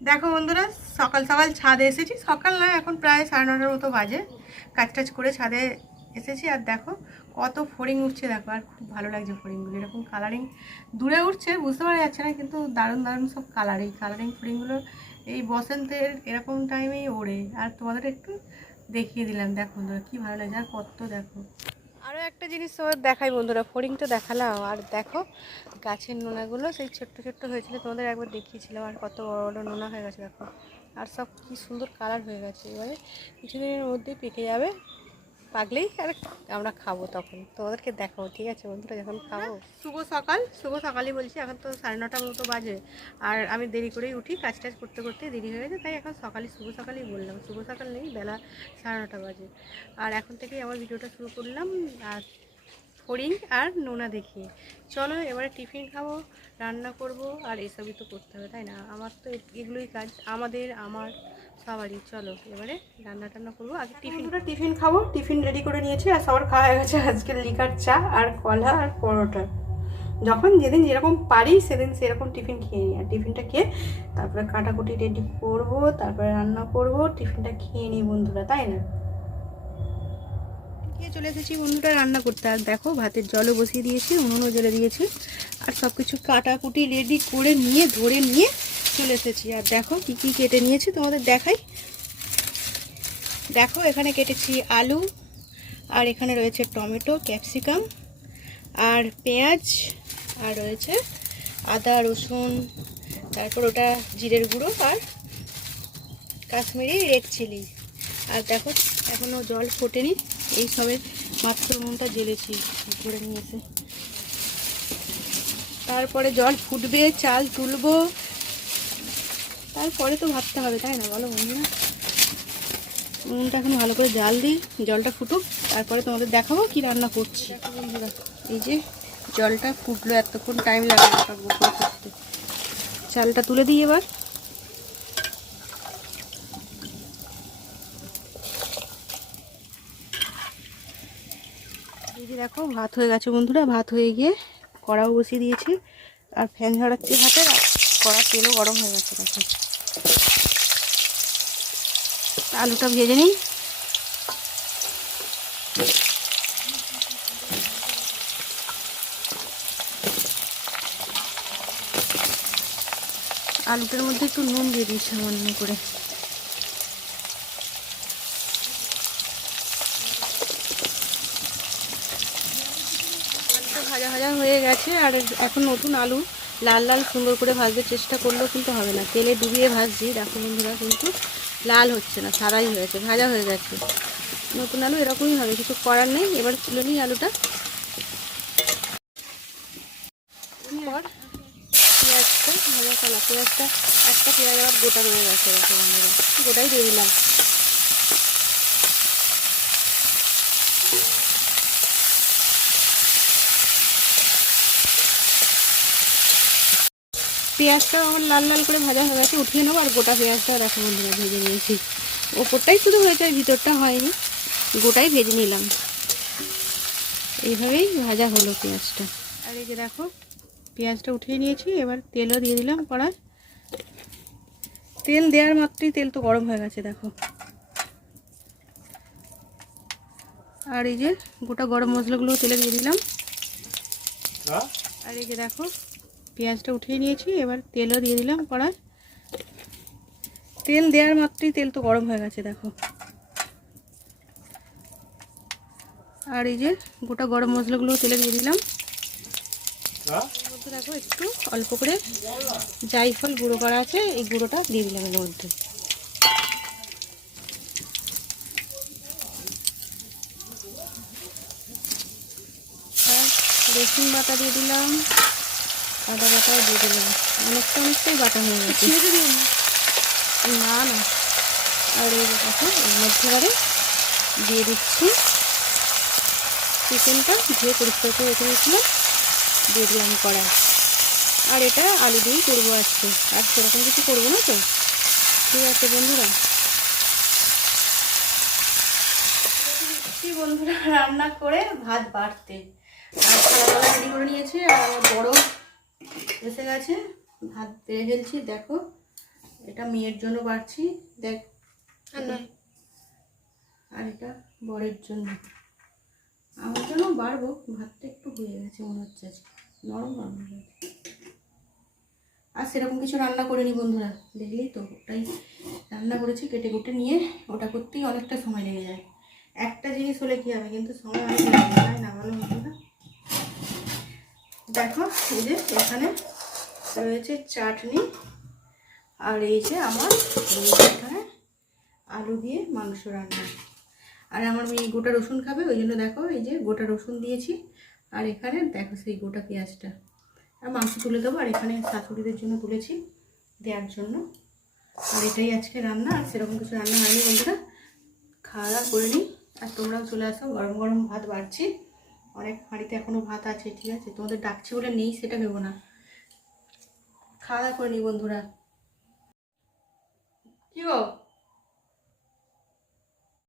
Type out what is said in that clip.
দেখো বন্ধুরা, সকাল সকাল ছাদে এসেছি। সকাল নয়, এখন প্রায় 9:30 মতো বাজে। কাজ টাজ করে ছাদে এসেছি আর দেখো কত ফড়িং উঠছে। দেখো আর খুব ভালো লাগছে ফড়িংগুলো, এরকম কালারিং দূরে উঠছে, বুঝতে পারা যাচ্ছে না, কিন্তু দারুণ দারুণ সব কালার। এই কালারিং ফড়িংগুলো এই বসন্তের এরকম টাইমেই ওড়ে। আর তোমাদের একটু দেখিয়ে দিলাম, দেখো বন্ধুরা কি ভালো লাগছে। আর কত দেখো, আরও একটা জিনিস তোমাদের দেখাই বন্ধুরা, ফড়িং তো দেখালাম, আর দেখো গাছের নোনাগুলো সেই ছোট্ট ছোট্ট হয়েছিল, তোমাদের একবার দেখিয়েছিলাম, আর কত বড় বড় নোনা হয়ে গেছে দেখো। আর সব কি সুন্দর কালার হয়ে গেছে। এবারে কিছুদিনের মধ্যেই পেকে যাবে, পাকলেই আর আমরা খাবো, তখন তোমাদেরকে দেখাবো, ঠিক আছে বন্ধুরা, যখন খাবো। শুভ সকাল, শুভ সকালই বলছি। এখন তো 9:30 মতো বাজে, আর আমি দেরি করেই উঠি, কাজ টাজ করতে করতে দেরি হয়ে গেছে, তাই এখন সকালই শুভ সকালই বললাম। শুভ সকাল নেই, বেলা 9:30 বাজে। আর এখন থেকেই আমার ভিডিওটা শুরু করলাম, আর ফড়িং আর নোনা দেখিয়ে। চলো এবারে টিফিন খাবো, রান্না করব, আর এসবই তো করতে হবে, তাই না? আমার তো এগুলোই কাজ, আমার সবারই। চলো এবারে রান্না টান্না করবো, আগে টিফিন খাবো। টিফিন রেডি করে নিয়েছি, আর সবার খাওয়া হয়ে গেছে আজকে লিকার চা আর কলা আর পরোটা। যখন যেদিন যেরকম পারি সেদিন সেরকম টিফিন খেয়ে নিই, আর টিফিনটা খেয়ে তারপরে কাটাকুটি রেডি করব, তারপরে রান্না করব, টিফিনটা খেয়ে নিই বন্ধুরা, তাই না? খেয়ে চলে এসেছি বন্ধুরা রান্না করতে। আর দেখো ভাতের জলও বসিয়ে দিয়েছি, উনুনও জ্বেলে দিয়েছি, আর সব কিছু কাটাকুটি রেডি করে নিয়ে ধরে নিয়ে চলে এসেছি। আর দেখো কি কি কেটে নিয়েছি তোমাদের দেখাই। দেখো এখানে কেটেছি আলু, আর এখানে রয়েছে টমেটো, ক্যাপসিকাম, আর পেঁয়াজ, আর রয়েছে আদা রসুন, তারপর ওটা জিরের গুঁড়ো, আর কাশ্মীরি রেড চিলি। আর দেখো এখনও জল ফোটেনি, এই সবে মাত্র উনুনটা জ্বেলেছি ধরে নিয়েছে। তারপরে জল ফুটবে, চাল তুলবো, তারপরে তো ভাবতে হবে, তাই না বলো বন্ধুরা? উনুনটা এখন ভালো করে জাল দিই, জলটা ফুটুক, তারপরে তোমাদের দেখাবো কি রান্না করছি। দেখো বন্ধুরা, এই যে জলটা ফুটলো, এতক্ষণ টাইম লাগে ফুটতে। চালটা তুলে দিই এবার। এই যে দেখো ভাত হয়ে গেছে বন্ধুরা, ভাত হয়ে গিয়ে কড়াও বসিয়ে দিয়েছি, আর ফ্যান ঝরাচ্ছি হাতে, আর কড়ার তেলও গরম হয়ে গেছে। দেখো আলুটা ভেজে নিই। আলুটার মধ্যে একটু নুন দিয়ে দিই সামান্য করে। আলুটা ভাজা ভাজা হয়ে গেছে, আর এখন নতুন আলু লাল লাল সুন্দর করে ভাজতে চেষ্টা করলেও কিন্তু হবে না, তেলে ডুবিয়ে ভাজছি। দেখো বন্ধুরা, কিন্তু লাল হচ্ছে না, সারাই হয়েছে, ভাজা হয়ে গেছে। নতুন আলু এরকমই হবে, কিছু করার নেই। এবার তুলে নিই আলুটা। পর পেঁয়াজটা ভাজা কলা, পেঁয়াজটা একটা পেঁয়াজ আবার গোটা রয়ে গেছে, দেখো বন্ধুরা, গোটাই দিয়ে দিলাম। পেঁয়াজটা আমার লাল লাল করে ভাজা হয়ে গেছে, উঠিয়ে নেবো। আর গোটা পেঁয়াজটা দেখো বন্ধুরা ভেজে নিয়েছি, ওপরটাই শুধু হয়েছে, ভিতরটা হয়নি, গোটাই ভেজে নিলাম। এইভাবেই ভাজা হলো পেঁয়াজটা। আর এই যে দেখো পেঁয়াজটা উঠিয়ে নিয়েছি, এবার তেলও দিয়ে দিলাম কড়ায়। তেল দেওয়ার মাত্রই তেল তো গরম হয়ে গেছে দেখো। আর এই যে গোটা গরম মশলাগুলো তেলে দিয়ে দিলাম। আর এই যে দেখো পেঁয়াজটা উঠিয়ে নিয়েছি, এবার তেলও দিয়ে দিলাম কড়ায়। তেল দেওয়ার মাত্রই তেল তো গরম হয়ে গেছে দেখো। আর এই যে গোটা গরম মশলাগুলো তেলে দিয়ে দিলাম। এর মধ্যে দেখো একটু অল্প করে জায়ফল গুঁড়ো করা আছে, এই গুঁড়োটা দিয়ে দিলাম এর মধ্যে। আর রসুন বাটা দিয়ে দিলাম, আদা বাটাও দিয়ে দিলাম, অনেকটাই বাটা হয়ে গেছে। না না, আর এই দেখো এর মধ্যে এবারে দিয়ে দিচ্ছি চিকেনটা, ধুয়ে পরিষ্কার করে রেখে দিয়েছিলাম, দিয়ে দিলাম কড়াই। আর এটা আলু দিয়েই করবো আজকে, আর সেরকম কিছু করবো না তো। ঠিক আছে বন্ধুরা, বন্ধুরা রান্না করে ভাত বাড়তে, আর খাওয়া রেডি করে নিয়েছি, আর আমার বড় এসে গেছে, ভাত বেড়ে ফেলছি। দেখো এটা মেয়ের জন্য বাড়ছি দেখ, আর এটা বরের জন্য। আমার জন্য বাড়বো, ভাতটা একটু হয়ে গেছে মনে হচ্ছে, নরম নরম হয়ে গেছে। আর সেরকম কিছু রান্না করিনি বন্ধুরা, দেখলেই তো, ওটাই রান্না করেছি কেটে কুটে নিয়ে। ওটা করতেই অনেকটা সময় লেগে যায়। একটা জিনিস হলে কী হবে, কিন্তু সময় অনেক লাগে, তাই না বলো বন্ধুরা? দেখো এই যে এখানে রয়েছে চাটনি, আর এই যে আমার এখানে আলু দিয়ে মাংস রান্না। আর আমার মেয়ে গোটা রসুন খাবে, ওই জন্য দেখো এই যে গোটা রসুন দিয়েছি। আর এখানে দেখো সেই গোটা পেঁয়াজটা। আর মাংস তুলে দেবো, আর এখানে শাশুড়িদের জন্য তুলেছি দেওয়ার জন্য। আর এটাই আজকে রান্না, আর সেরকম কিছু রান্না হয়নি বন্ধুরা। খাওয়া দাওয়া করে নিই, আর তোমরাও চলে আসো। গরম গরম ভাত বাড়ছি, অনেক হাঁড়িতে এখনও ভাত আছে, ঠিক আছে? তোমাদের ডাকছি বলে নেই সেটা ভেবো না। খাওয়া দাওয়া করে নিই বন্ধুরা। কি গো?